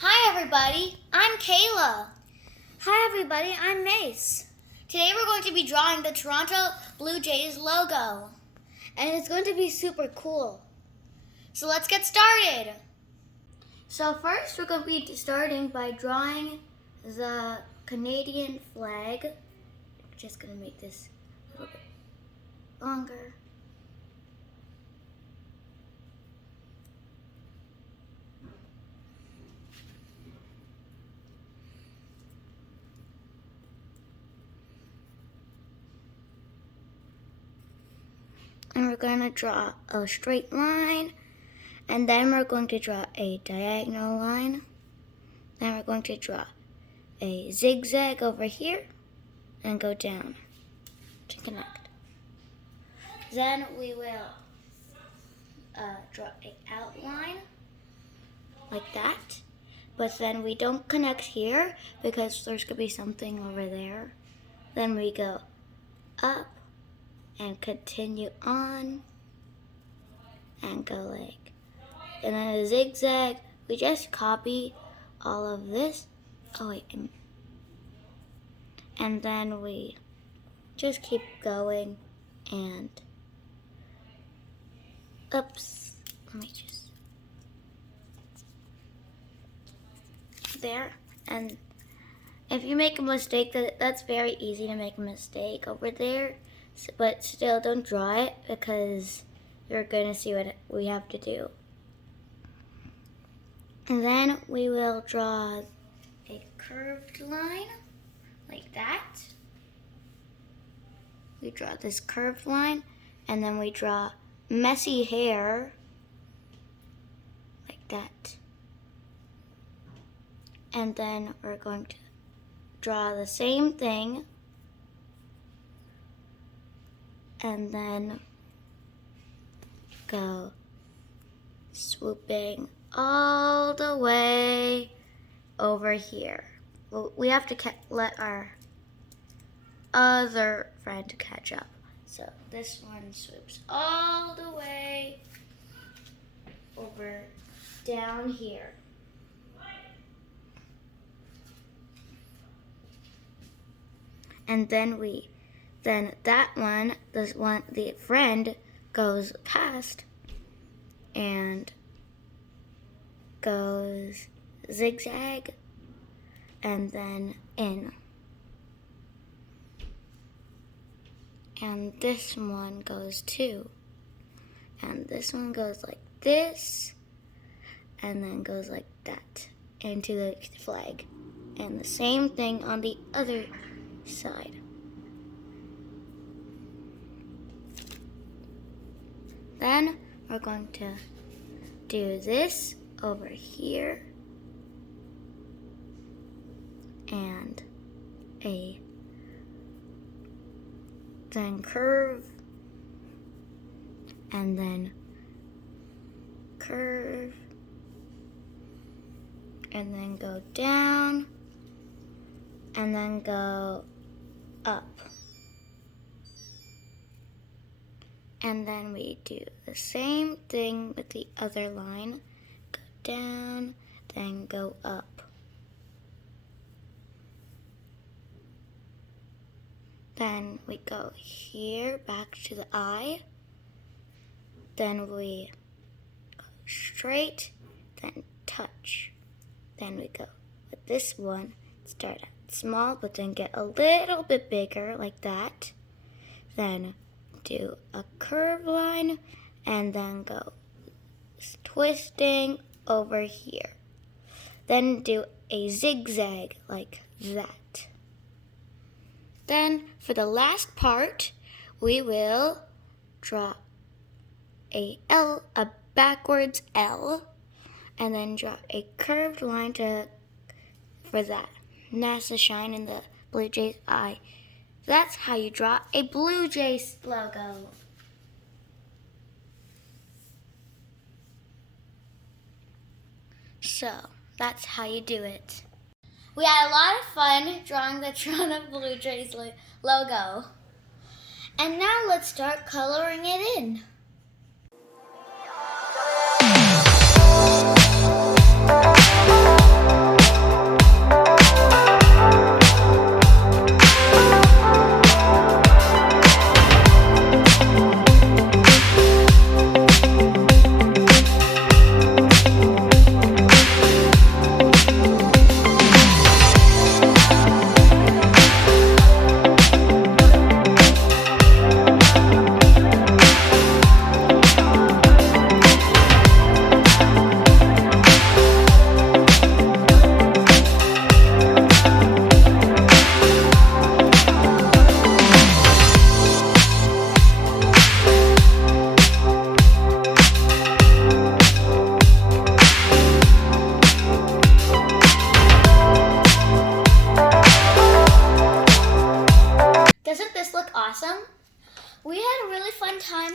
Hi everybody, I'm Kayla. Hi everybody, I'm Mace. Today we're going to be drawing the Toronto Blue Jays logo. And it's going to be super cool. So let's get started. So first we're going to be starting by drawing the Canadian flag. I'm just going to make this a little bit longer. And we're going to draw a straight line, and then we're going to draw a diagonal line. Then we're going to draw a zigzag over here and go down to connect. Then we will draw an outline like that, but then we don't connect here because there's going to be something over there. Then we go up and continue on and go like, and then a zigzag. We just copy all of this. Oh wait, and then we just keep going and oops, let me just there. And if you make a mistake, that's very easy to make a mistake over there. But still, don't draw it because you're going to see what we have to do. And then we will draw a curved line like that. We draw this curved line, and then we draw messy hair like that. And then we're going to draw the same thing, and then go swooping all the way over here. Well, we have to let our other friend catch up. So this one swoops all the way over down here. And then that one, the friend goes past and goes zigzag and then in. And this one goes too. And this one goes like this and then goes like that into the flag. And the same thing on the other side. Then we're going to do this over here and then curve and then curve and then go down and then go up. And then we do the same thing with the other line. Go down, then go up. Then we go here, back to the eye. Then we go straight, then touch. Then we go with this one, start at small, but then get a little bit bigger, like that. Then do a curved line and then go twisting over here. Then do a zigzag like that. Then for the last part, we will draw a backwards L, and then draw a curved line for that NASA shine in the Blue Jays eye. That's how you draw a Blue Jays logo. So, that's how you do it. We had a lot of fun drawing the Toronto Blue Jays logo. And now let's start coloring it in.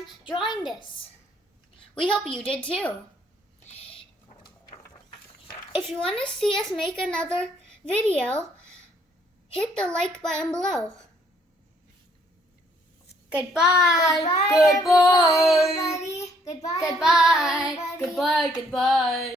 fun drawing this. We hope you did too. If you want to see us make another video, hit the like button below. Goodbye. Goodbye, everybody. Goodbye. Goodbye. everybody. Goodbye. Goodbye.